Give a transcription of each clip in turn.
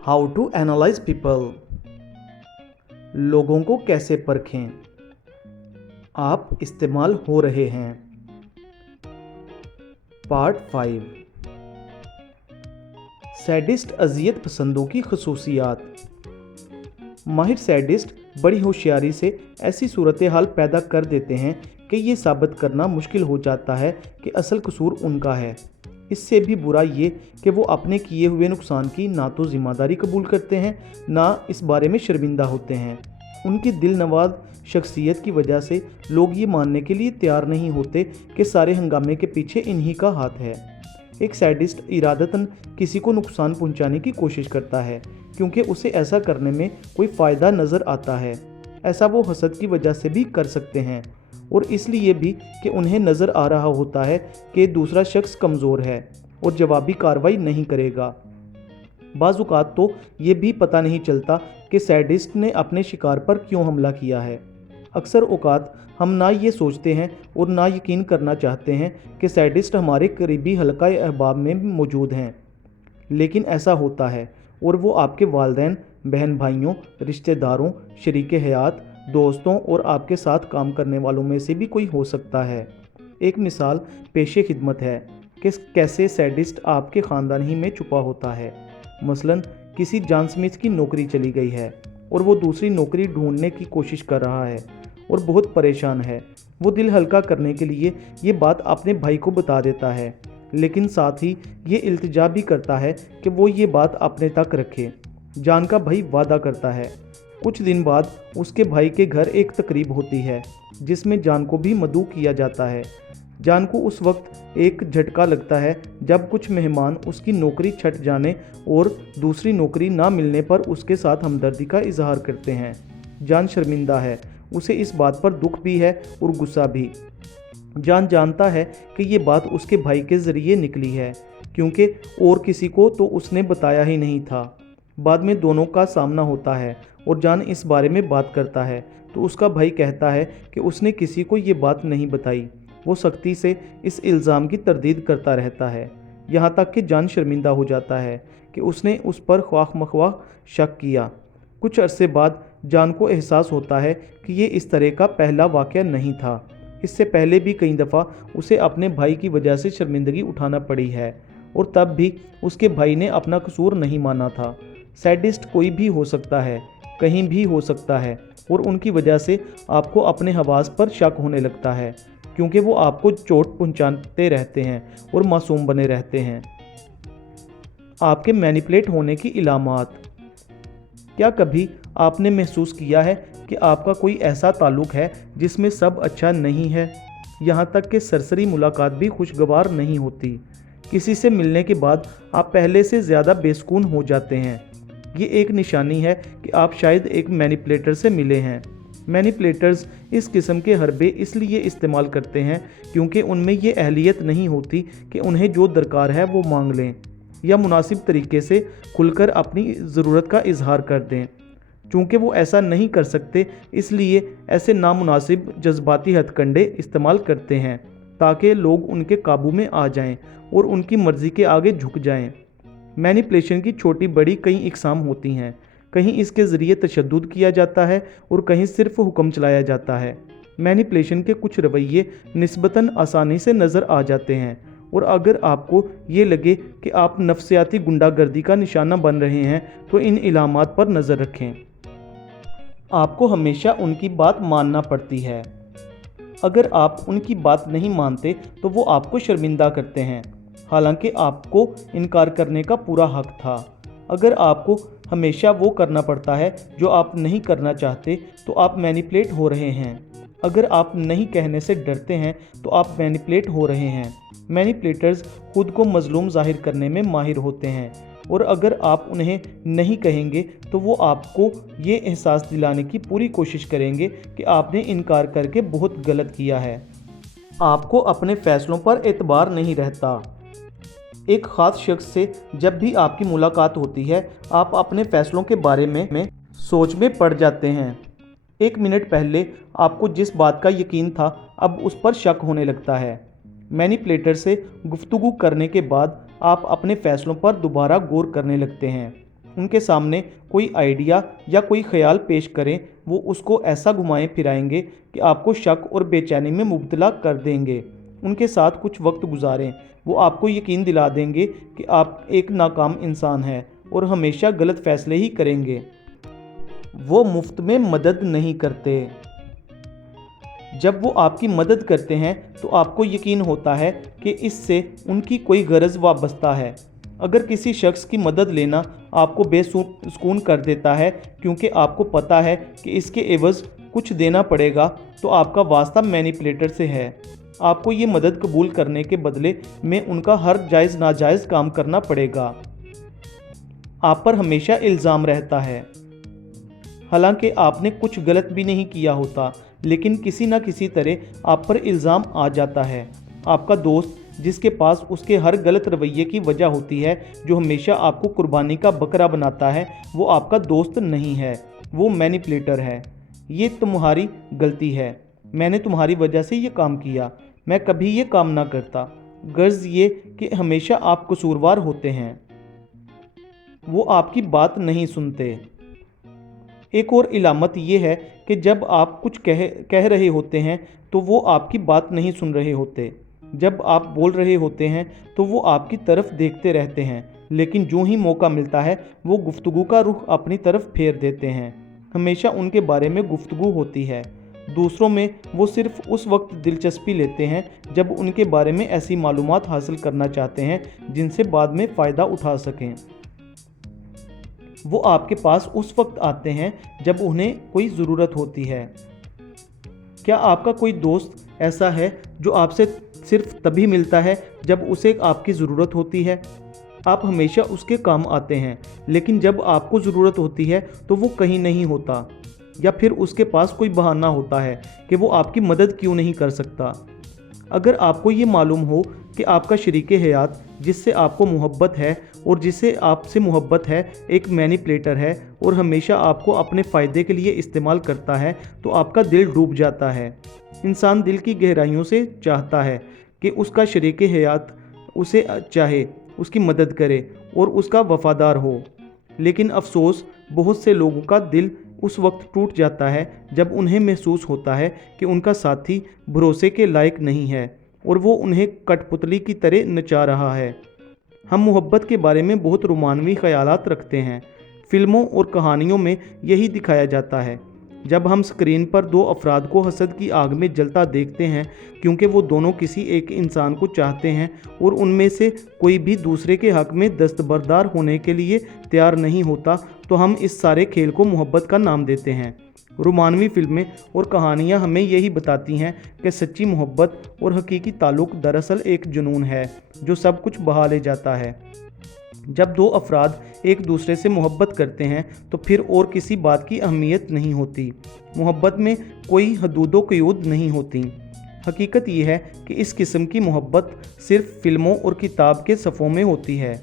How to analyse people. लोगों को कैसे परखें। आप इस्तेमाल हो रहे हैं। पार्ट 5। सैडिस्ट अजियत पसंदों की खसूसियात। माहिर सैडिस्ट बड़ी होशियारी से ऐसी सूरत हाल पैदा कर देते हैं कि ये साबित करना मुश्किल हो जाता है कि असल कसूर उनका है। इससे भी बुरा ये कि वो अपने किए हुए नुकसान की ना तो ज़िम्मेदारी कबूल करते हैं, ना इस बारे में शर्मिंदा होते हैं। उनकी दिल नवाज शख्सियत की वजह से लोग ये मानने के लिए तैयार नहीं होते कि सारे हंगामे के पीछे इन्हीं का हाथ है। एक सैडिस्ट इरादतन किसी को नुकसान पहुंचाने की कोशिश करता है क्योंकि उसे ऐसा करने में कोई फ़ायदा नज़र आता है। ऐसा वो हसद की वजह से भी कर सकते हैं और इसलिए भी कि उन्हें नज़र आ रहा होता है कि दूसरा शख्स कमज़ोर है और जवाबी कार्रवाई नहीं करेगा। बाज़ औक़ात तो ये भी पता नहीं चलता कि सैडिस्ट ने अपने शिकार पर क्यों हमला किया है। अक्सर औक़ात हम ना ये सोचते हैं और ना यकीन करना चाहते हैं कि सैडिस्ट हमारे करीबी हल्का अहबाब में मौजूद हैं, लेकिन ऐसा होता है और वो आपके वालिदैन, बहन भाइयों, रिश्तेदारों, शरीके हयात, दोस्तों और आपके साथ काम करने वालों में से भी कोई हो सकता है। एक मिसाल पेशे खिदमत है कि कैसे सैडिस्ट आपके ख़ानदान ही में छुपा होता है। मसलन किसी जॉन स्मिथ की नौकरी चली गई है और वो दूसरी नौकरी ढूंढने की कोशिश कर रहा है और बहुत परेशान है। वो दिल हल्का करने के लिए ये बात अपने भाई को बता देता है, लेकिन साथ ही ये इल्तिजा भी करता है कि वो ये बात अपने तक रखे। जॉन का भाई वादा करता है। कुछ दिन बाद उसके भाई के घर एक तकरीब होती है जिसमें जॉन को भी मदऊ किया जाता है। जॉन को उस वक्त एक झटका लगता है जब कुछ मेहमान उसकी नौकरी छट जाने और दूसरी नौकरी ना मिलने पर उसके साथ हमदर्दी का इजहार करते हैं। जॉन शर्मिंदा है, उसे इस बात पर दुख भी है और गुस्सा भी। जॉन जानता है कि ये बात उसके भाई के ज़रिए निकली है क्योंकि और किसी को तो उसने बताया ही नहीं था। बाद में दोनों का सामना होता है और जॉन इस बारे में बात करता है तो उसका भाई कहता है कि उसने किसी को ये बात नहीं बताई। वो सख्ती से इस इल्ज़ाम की तरदीद करता रहता है, यहाँ तक कि जॉन शर्मिंदा हो जाता है कि उसने उस पर ख्वाह मख्वाह शक किया। कुछ अरसे बाद जॉन को एहसास होता है कि ये इस तरह का पहला वाक़या नहीं था। इससे पहले भी कई दफ़ा उसे अपने भाई की वजह से शर्मिंदगी उठाना पड़ी है और तब भी उसके भाई ने अपना कसूर नहीं माना था। सैडिस्ट कोई भी हो सकता है, कहीं भी हो सकता है और उनकी वजह से आपको अपने हवास पर शक होने लगता है क्योंकि वो आपको चोट पहुंचाते रहते हैं और मासूम बने रहते हैं। आपके मैनिपुलेट होने की इलामात। क्या कभी आपने महसूस किया है कि आपका कोई ऐसा ताल्लुक़ है जिसमें सब अच्छा नहीं है, यहाँ तक कि सरसरी मुलाकात भी खुशगवार नहीं होती। किसी से मिलने के बाद आप पहले से ज़्यादा बेसुकून हो जाते हैं। ये एक निशानी है कि आप शायद एक मैनिपुलेटर से मिले हैं। मैनिपुलेटर्स इस किस्म के हरबे इसलिए इस्तेमाल करते हैं क्योंकि उनमें ये अहलियत नहीं होती कि उन्हें जो दरकार है वो मांग लें या मुनासिब तरीके से खुलकर अपनी ज़रूरत का इजहार कर दें। चूँकि वो ऐसा नहीं कर सकते, इसलिए ऐसे नामुनासिब जज्बाती हथकंडे इस्तेमाल करते हैं ताकि लोग उनके काबू में आ जाएं और उनकी मर्ज़ी के आगे झुक जाएं। मैनिपुलेशन की छोटी बड़ी कई इकसाम होती हैं। कहीं इसके ज़रिए तशद्दुद किया जाता है और कहीं सिर्फ हुक्म चलाया जाता है। मैनिपुलेशन के कुछ रवैये निस्बतन आसानी से नज़र आ जाते हैं और अगर आपको ये लगे कि आप नफ्सियाती गुंडागर्दी का निशाना बन रहे हैं तो इन इलामात पर नज़र रखें। आपको हमेशा उनकी बात मानना पड़ती है। अगर आप उनकी बात नहीं मानते तो वो आपको शर्मिंदा करते हैं, हालांकि आपको इनकार करने का पूरा हक था। अगर आपको हमेशा वो करना पड़ता है जो आप नहीं करना चाहते तो आप मैनिपुलेट हो रहे हैं। अगर आप नहीं कहने से डरते हैं तो आप मैनिपुलेट हो रहे हैं। मैनिपुलेटर्स खुद को मजलूम जाहिर करने में माहिर होते हैं और अगर आप उन्हें नहीं कहेंगे तो वो आपको ये एहसास दिलाने की पूरी कोशिश करेंगे कि आपने इनकार करके बहुत गलत किया है। आपको अपने फ़ैसलों पर एतबार नहीं रहता। एक ख़ास शख्स से जब भी आपकी मुलाकात होती है आप अपने फ़ैसलों के बारे में सोच में पड़ जाते हैं। एक मिनट पहले आपको जिस बात का यकीन था अब उस पर शक होने लगता है। मैनिपुलेटर से गुफ्तगू करने के बाद आप अपने फ़ैसलों पर दोबारा गौर करने लगते हैं। उनके सामने कोई आइडिया या कोई ख्याल पेश करें, वो उसको ऐसा घुमाएं फिराएंगे कि आपको शक और बेचैनी में मुब्तला कर देंगे। उनके साथ कुछ वक्त गुजारें, वो आपको यकीन दिला देंगे कि आप एक नाकाम इंसान हैं और हमेशा गलत फैसले ही करेंगे। वो मुफ्त में मदद नहीं करते। जब वो आपकी मदद करते हैं तो आपको यकीन होता है कि इससे उनकी कोई गरज वाबस्ता है। अगर किसी शख्स की मदद लेना आपको बेसुकून कर देता है क्योंकि आपको पता है कि इसके एवज़ कुछ देना पड़ेगा, तो आपका वास्ता मैनिपुलेटर से है। आपको ये मदद कबूल करने के बदले में उनका हर जायज़ नाजायज़ काम करना पड़ेगा। आप पर हमेशा इल्ज़ाम रहता है, हालांकि आपने कुछ गलत भी नहीं किया होता, लेकिन किसी न किसी तरह आप पर इल्ज़ाम आ जाता है। आपका दोस्त जिसके पास उसके हर गलत रवैये की वजह होती है, जो हमेशा आपको कुर्बानी का बकरा बनाता है, वो आपका दोस्त नहीं है, वो मैनिपुलेटर है। ये तुम्हारी गलती है, मैंने तुम्हारी वजह से ये काम किया, मैं कभी ये काम ना करता। गर्ज ये कि हमेशा आप कसूरवार होते हैं। वो आपकी बात नहीं सुनते। एक और इलामत ये है कि जब आप कुछ कह रहे होते हैं तो वो आपकी बात नहीं सुन रहे होते। जब आप बोल रहे होते हैं तो वो आपकी तरफ देखते रहते हैं, लेकिन जो ही मौका मिलता है वो गुफ्तगू का रुख अपनी तरफ फेर देते हैं। हमेशा उनके बारे में गुफ्तगू होती है। दूसरों में वो सिर्फ उस वक्त दिलचस्पी लेते हैं जब उनके बारे में ऐसी मालूमात हासिल करना चाहते हैं जिनसे बाद में फ़ायदा उठा सकें। वो आपके पास उस वक्त आते हैं जब उन्हें कोई ज़रूरत होती है। क्या आपका कोई दोस्त ऐसा है जो आपसे सिर्फ तभी मिलता है जब उसे आपकी ज़रूरत होती है? आप हमेशा उसके काम आते हैं, लेकिन जब आपको ज़रूरत होती है तो वो कहीं नहीं होता, या फिर उसके पास कोई बहाना होता है कि वो आपकी मदद क्यों नहीं कर सकता। अगर आपको ये मालूम हो कि आपका शरीके हयात जिससे आपको मोहब्बत है और जिसे आपसे मोहब्बत है एक मैनिपुलेटर है और हमेशा आपको अपने फ़ायदे के लिए इस्तेमाल करता है, तो आपका दिल डूब जाता है। इंसान दिल की गहराइयों से चाहता है कि उसका शरीके हयात उसे चाहे, उसकी मदद करे और उसका वफ़ादार हो, लेकिन अफसोस बहुत से लोगों का दिल उस वक्त टूट जाता है जब उन्हें महसूस होता है कि उनका साथी भरोसे के लायक नहीं है और वो उन्हें कठपुतली की तरह नचा रहा है। हम मोहब्बत के बारे में बहुत रोमानवी ख्यालात रखते हैं। फिल्मों और कहानियों में यही दिखाया जाता है। जब हम स्क्रीन पर दो अफराद को हसद की आग में जलता देखते हैं क्योंकि वो दोनों किसी एक इंसान को चाहते हैं और उनमें से कोई भी दूसरे के हक़ में दस्तबरदार होने के लिए तैयार नहीं होता, तो हम इस सारे खेल को मोहब्बत का नाम देते हैं। रोमानवी फिल्में और कहानियाँ हमें यही बताती हैं कि सच्ची मोहब्बत और हकीकी ताल्लुक़ दरअसल एक जुनून है जो सब कुछ बहा ले जाता है। जब दो अफराद एक दूसरे से मोहब्बत करते हैं तो फिर और किसी बात की अहमियत नहीं होती। मोहब्बत में कोई हदूदो क़यूद नहीं होती। हकीकत यह है कि इस किस्म की मोहब्बत सिर्फ फिल्मों और किताब के सफ़ों में होती है।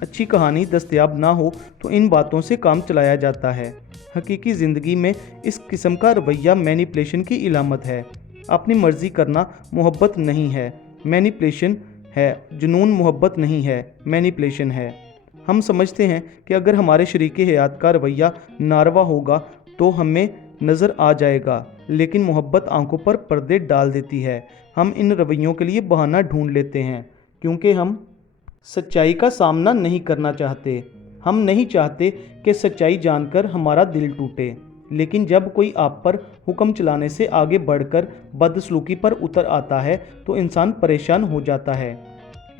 अच्छी कहानी दस्तयाब ना हो तो इन बातों से काम चलाया जाता है। हकीकी ज़िंदगी में इस किस्म का रवैया मैनिपुलेशन की इलामत है। अपनी मर्ज़ी करना मोहब्बत नहीं है, मैनिपुलेशन है। जुनून मोहब्बत नहीं है, मैनिपुलेशन है। हम समझते हैं कि अगर हमारे शरीके हयात का रवैया नारवा होगा तो हमें नज़र आ जाएगा, लेकिन मोहब्बत आंखों पर पर्दे डाल देती है। हम इन रवैयों के लिए बहाना ढूंढ लेते हैं क्योंकि हम सच्चाई का सामना नहीं करना चाहते। हम नहीं चाहते कि सच्चाई जानकर हमारा दिल टूटे, लेकिन जब कोई आप पर हुक्म चलाने से आगे बढ़कर बदसलूकी पर उतर आता है तो इंसान परेशान हो जाता है।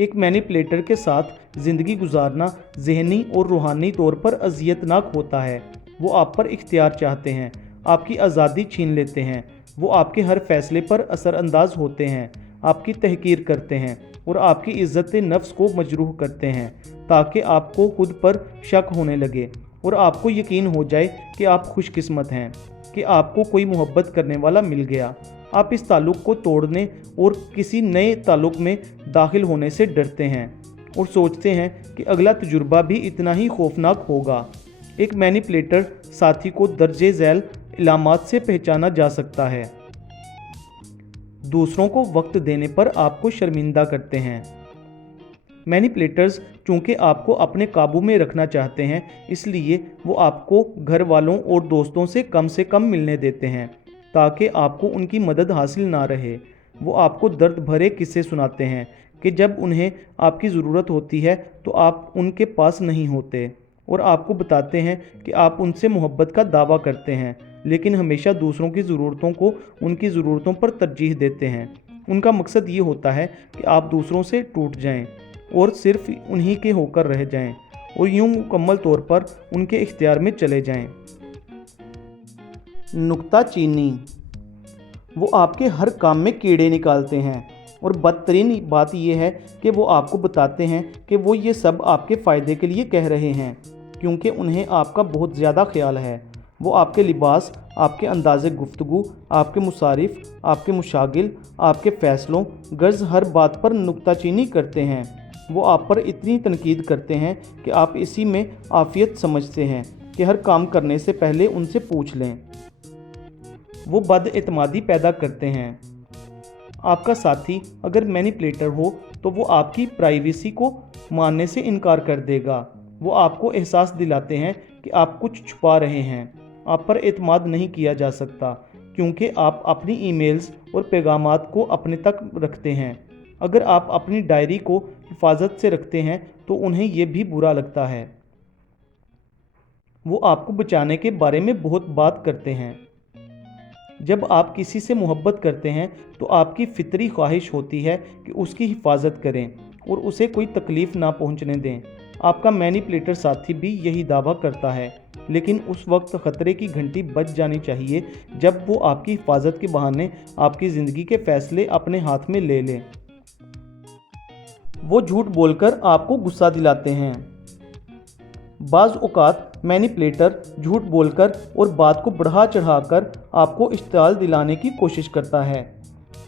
एक मैनिपुलेटर के साथ ज़िंदगी गुजारना ज़हनी और रूहानी तौर पर अज़ियतनाक होता है। वो आप पर इख्तियार चाहते हैं, आपकी आज़ादी छीन लेते हैं। वो आपके हर फैसले पर असरअंदाज होते हैं, आपकी तहकीर करते हैं और आपकी इज़्ज़त नफ्स को मजरूह करते हैं ताकि आपको खुद पर शक होने लगे और आपको यकीन हो जाए कि आप खुशकिस्मत हैं कि आपको कोई मोहब्बत करने वाला मिल गया। आप इस ताल्लुक़ को तोड़ने और किसी नए ताल्लुक़ में दाखिल होने से डरते हैं और सोचते हैं कि अगला तजुर्बा भी इतना ही खौफनाक होगा। एक मैनिपुलेटर साथी को दर्जे झैल इलामात से पहचाना जा सकता है। दूसरों को वक्त देने पर आपको शर्मिंदा करते हैं। मैनिपुलेटर्स चूँकि आपको अपने काबू में रखना चाहते हैं, इसलिए वो आपको घर वालों और दोस्तों से कम मिलने देते हैं ताकि आपको उनकी मदद हासिल ना रहे। वो आपको दर्द भरे किस्से सुनाते हैं कि जब उन्हें आपकी ज़रूरत होती है तो आप उनके पास नहीं होते, और आपको बताते हैं कि आप उनसे मोहब्बत का दावा करते हैं लेकिन हमेशा दूसरों की ज़रूरतों को उनकी ज़रूरतों पर तरजीह देते हैं। उनका मकसद ये होता है कि आप दूसरों से टूट जाएं और सिर्फ उन्हीं के होकर रह जाएं और यूं मुकम्मल तौर पर उनके इख्तियार में चले जाएं। नुक्ताचीनी। वो आपके हर काम में कीड़े निकालते हैं और बदतरीन बात यह है कि वो आपको बताते हैं कि वो ये सब आपके फ़ायदे के लिए कह रहे हैं क्योंकि उन्हें आपका बहुत ज़्यादा ख्याल है। वो आपके लिबास, आपके अंदाज़े गुफ्तगू, आपके मुसारिफ, आपके मुशागिल, आपके फ़ैसलों गर्ज़ हर बात पर नुक्ताचीनी करते हैं। वो आप पर इतनी तनकीद करते हैं कि आप इसी में आफ़ियत समझते हैं कि हर काम करने से पहले उनसे पूछ लें। वो बदएतमादी पैदा करते हैं। आपका साथी अगर मैनिपुलेटर हो तो वो आपकी प्राइवेसी को मानने से इनकार कर देगा। वो आपको एहसास दिलाते हैं कि आप कुछ छुपा रहे हैं। आप पर एतमाद नहीं किया जा सकता क्योंकि आप अपनी ईमेल्स और पैगामात को अपने तक रखते हैं। अगर आप अपनी डायरी को हिफाजत से रखते हैं तो उन्हें ये भी बुरा लगता है। वो आपको बचाने के बारे में बहुत बात करते हैं। जब आप किसी से मोहब्बत करते हैं तो आपकी फितरी ख्वाहिश होती है कि उसकी हिफाजत करें और उसे कोई तकलीफ़ ना पहुंचने दें। आपका मैनिपुलेटर साथी भी यही दावा करता है, लेकिन उस वक्त ख़तरे की घंटी बज जानी चाहिए जब वो आपकी हिफाजत के बहाने आपकी ज़िंदगी के फ़ैसले अपने हाथ में ले लें। वो झूठ बोलकर आपको गुस्सा दिलाते हैं। बाज़ औक़ात मैनिपुलेटर झूठ बोलकर और बात को बढ़ा चढ़ाकर आपको इश्तियाल दिलाने की कोशिश करता है।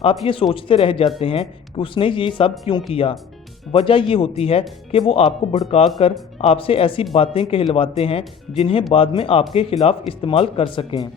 आप ये सोचते रह जाते हैं कि उसने ये सब क्यों किया। वजह ये होती है कि वो आपको भड़का कर आपसे ऐसी बातें कहलवाते हैं जिन्हें बाद में आपके ख़िलाफ़ इस्तेमाल कर सकें।